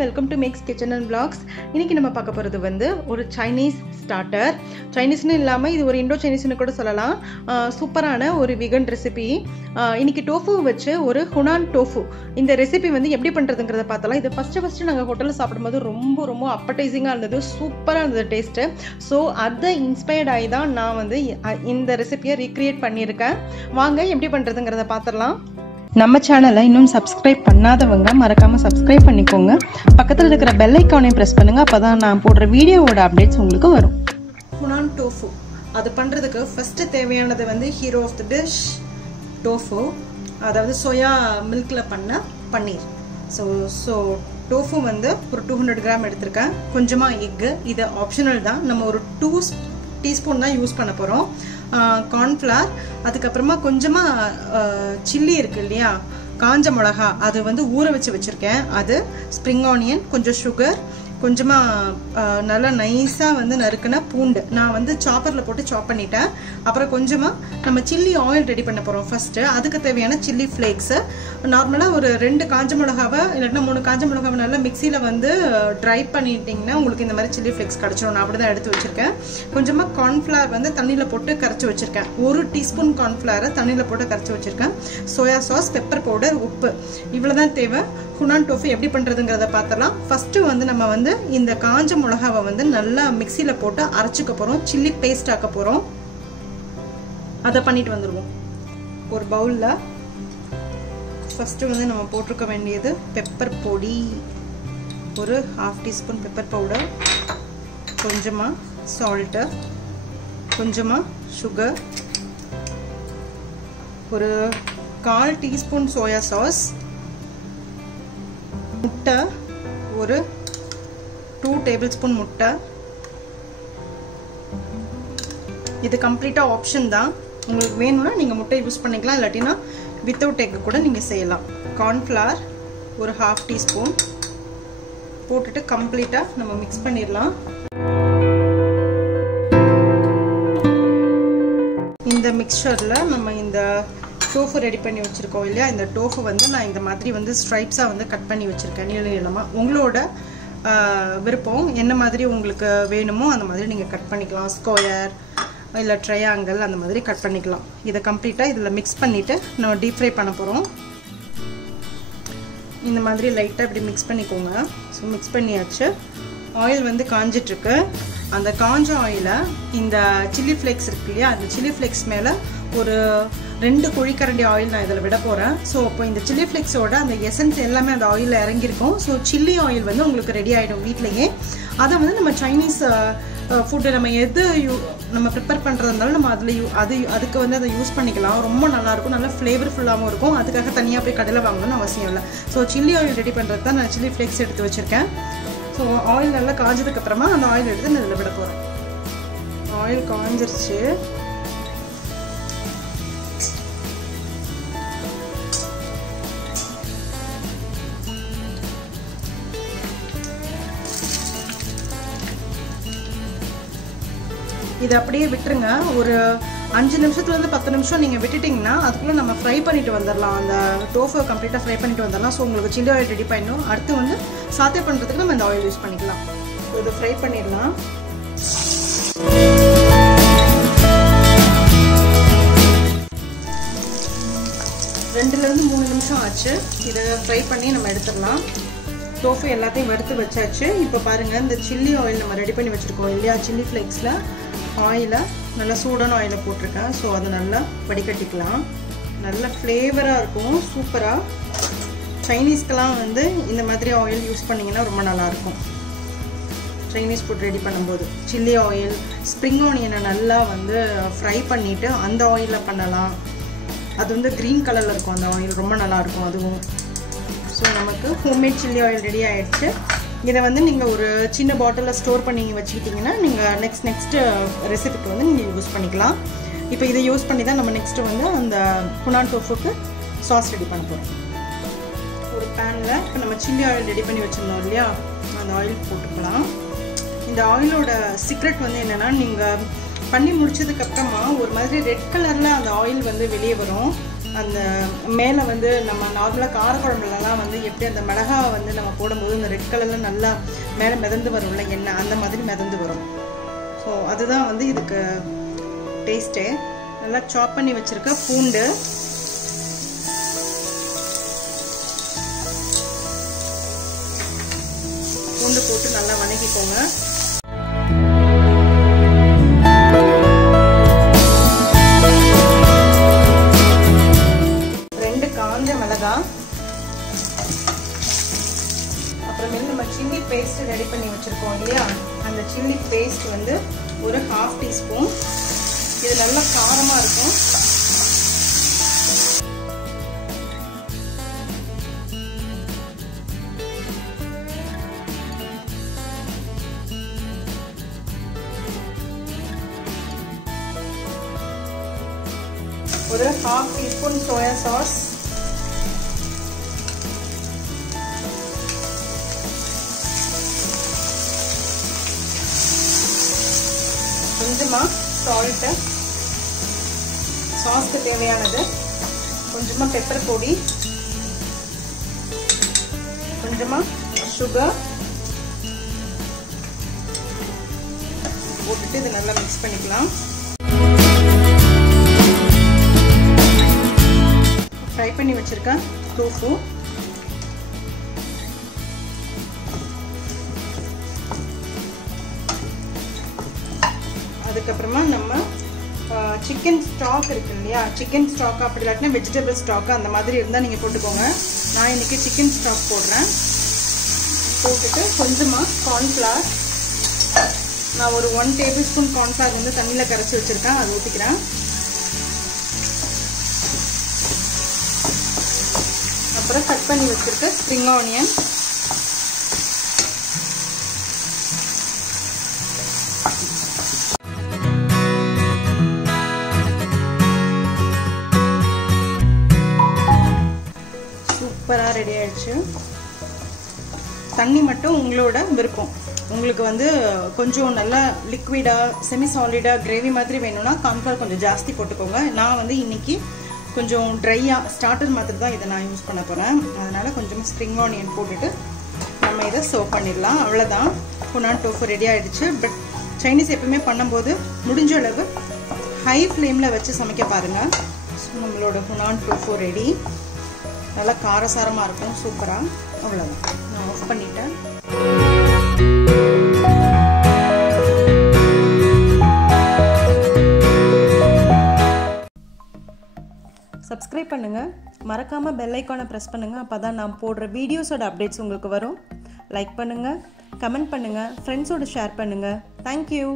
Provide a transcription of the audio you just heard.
Welcome to Max kitchen and vlogs. இன்னைக்கு நம்ம பார்க்க போகிறது வந்து ஒரு சைனீஸ் ஸ்டார்டர். சைனீஸ்னு இல்லாமல் இது ஒரு இண்டோ சைனீஸ்னு கூட சொல்லலாம். சூப்பரான ஒரு வீகன் ரெசிபி. இன்னைக்கு டோஃபு வச்சு ஒரு ஹுனான் டோஃபு இந்த ரெசிபி வந்து எப்படி பண்ணுறதுங்கிறத பார்த்தலாம். இது ஃபஸ்ட்டு நாங்கள் ஹோட்டலில் சாப்பிடும்போது ரொம்ப அப்படைசிங்காக இருந்தது, சூப்பராக இருந்தது டேஸ்ட்டு. ஸோ அதை இன்ஸ்பயர்ட் ஆகி தான் நான் வந்து இந்த ரெசிபியை ரீக்ரியேட் பண்ணியிருக்கேன். வாங்க எப்படி பண்ணுறதுங்கிறத பார்த்துடலாம். நம்ம சேனலை இன்னும் சப்ஸ்கிரைப் பண்ணாதவங்க மறக்காமல் சப்ஸ்கிரைப் பண்ணிக்கோங்க. பக்கத்தில் இருக்கிற பெல் ஐக்கானையும் ப்ரெஸ் பண்ணுங்கள். அப்போ தான் நான் போடுற வீடியோவோட அப்டேட்ஸ் உங்களுக்கு வரும். ஹுனான் டோஃபு அது பண்ணுறதுக்கு ஃபஸ்ட்டு தேவையானது வந்து hero of the dish tofu, அதாவது சோயா மில்கில் பண்ண பன்னீர். ஸோ டோஃபு வந்து ஒரு 200 கிராம் எடுத்திருக்கேன். கொஞ்சமாக எக்கு, இது ஆப்ஷனல் தான். நம்ம ஒரு 2 டீஸ்பூன் தான் யூஸ் பண்ண போகிறோம். கார்ன்ஃப்ளவர், அதுக்கப்புறமா கொஞ்சமாக சில்லி இருக்குது இல்லையா, காஞ்ச மிளகா, அது வந்து ஊற வச்சு வச்சுருக்கேன். அது ஸ்ப்ரிங் ஆனியன், கொஞ்சம் சுகர், கொஞ்சமாக நல்லா நைஸாக வந்து நறுக்குன பூண்டு நான் வந்து சாப்பரில் போட்டு சாப் பண்ணிட்டேன். அப்புறம் கொஞ்சமாக நம்ம சில்லி ஆயில் ரெடி பண்ண போகிறோம் ஃபஸ்ட்டு. அதுக்கு தேவையான சில்லி ஃப்ளேக்ஸு. நார்மலாக ஒரு 2 காஞ்ச மிளகாவை இல்லைன்னா 3 காஞ்ச மிளகாவை நல்லா மிக்சியில் வந்து ட்ரை பண்ணிட்டிங்கன்னா உங்களுக்கு இந்த மாதிரி சில்லி ஃப்ளேக்ஸ் கிடச்சிடும். நான் அப்படி தான் எடுத்து வச்சுருக்கேன். கொஞ்சமாக கார்ன்ஃப்ளவர் வந்து தண்ணியில் போட்டு கரைச்சி வச்சுருக்கேன். 1 டீஸ்பூன் கார்ன்ஃப்ளவரை தண்ணியில் போட்டு கரைச்சி வச்சுருக்கேன். சோயா சாஸ், பெப்பர் பவுடர், உப்பு, இவ்வளோ தான் தேவை. ஹுனான் டோஃபு எப்படி பண்ணுறதுங்கிறத பார்த்தலாம். ஃபஸ்ட்டு வந்து நம்ம வந்து இந்த காஞ்ச மிளகாவை வந்து நல்லா மிக்சியில் போட்டு அரைச்சிக்க போகிறோம். சில்லி பேஸ்ட் ஆக்க போகிறோம். அதை பண்ணிட்டு வந்துடுவோம். ஒரு பவுலில் ஃபஸ்ட்டு வந்து நம்ம போட்டிருக்க வேண்டியது பெப்பர் பொடி, ஒரு 1/2 டீஸ்பூன் பெப்பர் பவுடர், கொஞ்சமாக சால்ட்டு, கொஞ்சமாக சுகர், ஒரு 1/4 டீஸ்பூன் சோயா சாஸ், முட்டை, ஒரு 2 டேபிள் ஸ்பூன் முட்டை. இது கம்ப்ளீட்டாக ஆப்ஷன் தான். உங்களுக்கு வேணும்னா நீங்கள் முட்டை யூஸ் பண்ணிக்கலாம், இல்லாட்டினா வித்தவுட் எக் கூட நீங்கள் செய்யலாம். கார்ன்ஃப்ளவர் ஒரு 1/2 டீஸ்பூன் போட்டுட்டு கம்ப்ளீட்டாக நம்ம மிக்ஸ் பண்ணிடலாம். இந்த மிக்சரில் நம்ம இந்த டோஃபு ரெடி பண்ணி வச்சுருக்கோம் இல்லையா, இந்த டோஃபு வந்து நான் இந்த மாதிரி வந்து ஸ்ட்ரைப்ஸாக வந்து கட் பண்ணி வச்சுருக்கேன் நீளமாக. உங்களோட விருப்பம் என்ன மாதிரி உங்களுக்கு வேணுமோ அந்த மாதிரி நீங்கள் கட் பண்ணிக்கலாம். ஸ்கொயர் இல்லை ட்ரையாங்கிள் அந்த மாதிரி கட் பண்ணிக்கலாம். இதை கம்ப்ளீட்டாக இதில் மிக்ஸ் பண்ணிவிட்டு நம்ம டீப் ஃப்ரை பண்ண போகிறோம். இந்த மாதிரி லைட்டாக இப்படி மிக்ஸ் பண்ணிக்கோங்க. ஸோ மிக்ஸ் பண்ணியாச்சு. ஆயில் வந்து காஞ்சிட்ருக்கு. அந்த காஞ்ச ஆயிலை இந்த சில்லி ஃப்ளேக்ஸ் இருக்கு இல்லையா, அந்த சில்லி ஃப்ளேக்ஸ் மேலே ஒரு 2 குழிக்கரண்டி ஆயில் நான் இதில் விட போகிறேன். ஸோ அப்போ இந்த சில்லி ஃப்ளேக்ஸோட அந்த எசன்ஸ் எல்லாமே அந்த ஆயிலில் இறங்கியிருக்கும். ஸோ சில்லி ஆயில் வந்து உங்களுக்கு ரெடி ஆகிடும் வீட்லேயே. அதை வந்து நம்ம சைனீஸ் ஃபுட்டு நம்ம எது நம்ம ப்ரிப்பேர் பண்ணுறதுனால நம்ம அதுக்கு வந்து அதை யூஸ் பண்ணிக்கலாம். ரொம்ப நல்லாயிருக்கும், நல்லா ஃப்ளேவர்ஃபுல்லாகவும் இருக்கும். அதுக்காக தனியாக போய் கடையில் வாங்கணும்னு அவசியம் இல்லை. ஸோ சில்லி ஆயில் ரெடி பண்ணுறது தான் நான் சில்லி ஃப்ளேக்ஸ் எடுத்து வச்சுருக்கேன். ஸோ ஆயில் நல்லா காஞ்சதுக்கப்புறமா அந்த ஆயில் எடுத்து நான் இதில் விட போகிறேன். ஆயில் காஞ்சிருச்சு. இதை அப்படியே விட்டுருங்க. ஒரு 5 நிமிஷத்துலேருந்து 10 நிமிஷம் நீங்கள் விட்டுட்டிங்கன்னா அதுக்குள்ளே நம்ம ஃப்ரை பண்ணிட்டு வந்துடலாம். அந்த டோஃபு கம்ப்ளீட்டாக ஃப்ரை பண்ணிட்டு வந்துடலாம். ஸோ உங்களுக்கு சில்லி ஆயில் ரெடி பண்ணணும். அடுத்து வந்து சாத்தே பண்ணுறதுக்கு நம்ம இந்த ஆயில் யூஸ் பண்ணிக்கலாம். இதை ஃப்ரை பண்ணிடலாம். 2லேருந்து 3 நிமிஷம் ஆச்சு. இதை ஃப்ரை பண்ணி நம்ம எடுத்துடலாம். டோஃபு எல்லாத்தையும் வறுத்து வச்சாச்சு. இப்போ பாருங்கள், இந்த சில்லி ஆயில் நம்ம ரெடி பண்ணி வச்சுருக்கோம் இல்லையா, சில்லி ஃப்ளேக்ஸில் ஆயிலை நல்லா சூடான ஆயிலை போட்டிருக்கேன். ஸோ அதை நல்லா வடிகட்டிக்கலாம். நல்ல ஃப்ளேவராக இருக்கும், சூப்பராக. சைனீஸ்க்கெலாம் வந்து இந்த மாதிரி ஆயில் யூஸ் பண்ணிங்கன்னா ரொம்ப நல்லாயிருக்கும். சைனீஸ் ஃபுட் ரெடி பண்ணும்போது சில்லி ஆயில், ஸ்ப்ரிங் ஆனியனை நல்லா வந்து ஃப்ரை பண்ணிவிட்டு அந்த ஆயிலில் பண்ணலாம். அது வந்து க்ரீன் கலரில் இருக்கும் அந்த ஆயில், ரொம்ப நல்லாயிருக்கும் அதுவும். ஸோ நமக்கு ஹோம்மேட் சில்லி ஆயில் ரெடி ஆகிடுச்சு. இதை வந்து நீங்கள் ஒரு சின்ன பாட்டிலில் ஸ்டோர் பண்ணி வச்சுக்கிட்டிங்கன்னா நீங்கள் நெக்ஸ்ட்டு ரெசிபிக்கு வந்து நீங்கள் யூஸ் பண்ணிக்கலாம். இப்போ இதை யூஸ் பண்ணி தான் நம்ம நெக்ஸ்ட்டு வந்து அந்த ஹுனான் டோஃபுக்கு சாஸ் ரெடி பண்ண போகிறோம். ஒரு பேனில் இப்போ நம்ம சில்லி ஆயில் ரெடி பண்ணி வச்சுருந்தோம் இல்லையா, அந்த ஆயில் போட்டுக்கலாம். இந்த ஆயிலோட சீக்ரெட் வந்து என்னென்னா, நீங்கள் பண்ணி முடிச்சதுக்கப்புறமா ஒரு மாதிரி ரெட் கலரில் அந்த ஆயில் வந்து வெளியே வரும். அந்த மேலே வந்து நம்ம நார்மலாக காரக்குழம்புலலாம் வந்து எப்படி அந்த மிளகா வந்து நம்ம போடும்போது இந்த ரெட் கலரில் நல்லா மேலே மிதந்து வரும்ல எண்ணெய் அந்த மாதிரி மிதந்து வரும். ஸோ அதுதான் வந்து இதுக்கு டேஸ்ட்டே. நல்லா சாப் பண்ணி வச்சுருக்க பூண்டு, பூண்டு போட்டு நல்லா வதக்கிக்கோங்க. அப்புறமேல நம்ம சில்லி பேஸ்ட் ரெடி பண்ணி வச்சுருக்கோம் இல்லையா, அந்த சில்லி பேஸ்ட் வந்து ஒரு 1/2 டீஸ்பூன். இது நல்லா காரமாக இருக்கும். ஒரு 1/2 டீஸ்பூன் சோயா சாஸ், கொஞ்சமா சால்ட்டு, சாஸ்க்கு தேவையானது, கொஞ்சமா பெப்பர் பொடி, கொஞ்சமா சுகர் போட்டுட்டு இது நல்லா மிக்ஸ் பண்ணிக்கலாம். ஃப்ரை பண்ணி வச்சிருக்க டோஃபு, அதுக்கப்புறமா நம்ம சிக்கன் ஸ்டாக் இருக்கு இல்லையா, சிக்கன் ஸ்டாக் அப்படி இல்லாட்டினா வெஜிடபிள் ஸ்டாக் அந்த மாதிரி இருந்தால் நீங்கள் போட்டுக்கோங்க. நான் இன்றைக்கி சிக்கன் ஸ்டாக் போடுறேன். போட்டுட்டு கொஞ்சமாக கார்ன்ஃப்ளவர், நான் ஒரு 1 டேபிள்ஸ்பூன் கார்ன்ஃப்ளவர் வந்து தண்ணியில் கரைச்சி வச்சுருக்கேன், அது ஊற்றிக்கிறேன். அப்புறம் கட் பண்ணி வச்சுருக்க ஸ்ப்ரிங் ஆனியன், சூப்பராக ரெடி ஆயிடுச்சு. தண்ணி மட்டும் உங்களோட விருப்பம். உங்களுக்கு வந்து கொஞ்சம் நல்லா லிக்விடாக செமி சாலிடாக கிரேவி மாதிரி வேணும்னா கார்ன்ஃப்ளவர் கொஞ்சம் ஜாஸ்தி போட்டுக்கோங்க. நான் வந்து இன்னைக்கு கொஞ்சம் ட்ரையாக ஸ்டார்டர் மாதிரி தான் இதை நான் யூஸ் பண்ண போகிறேன். அதனால் கொஞ்சம் ஸ்ப்ரிங் ஆனியன் போட்டுட்டு நம்ம இதை சர்வ் பண்ணிடலாம். அவ்வளோதான், ஹுனான் டோஃபு ரெடி ஆகிடுச்சு. பட் சைனீஸ் எப்பவுமே பண்ணும்போது முடிஞ்ச அளவு ஹை ஃப்ளேமில் வச்சு சமைக்க பாருங்கள். ஸோ நம்மளோட ஹுனான் டோஃபு ரெடி. நல்லா காரசாரமாக இருக்கும், சூப்பராக. அவ்வளோதான், நான் ஆஃப் பண்ணிட்டேன். சப்ஸ்கிரைப் பண்ணுங்கள், மறக்காமல் பெல் ஐக்கானை ப்ரெஸ் பண்ணுங்கள். அப்போ தான் நான் போடுற வீடியோஸோட அப்டேட்ஸ் உங்களுக்கு வரும். லைக் பண்ணுங்கள், கமெண்ட் பண்ணுங்கள், ஃப்ரெண்ட்ஸோடு ஷேர் பண்ணுங்கள். தேங்க்யூ.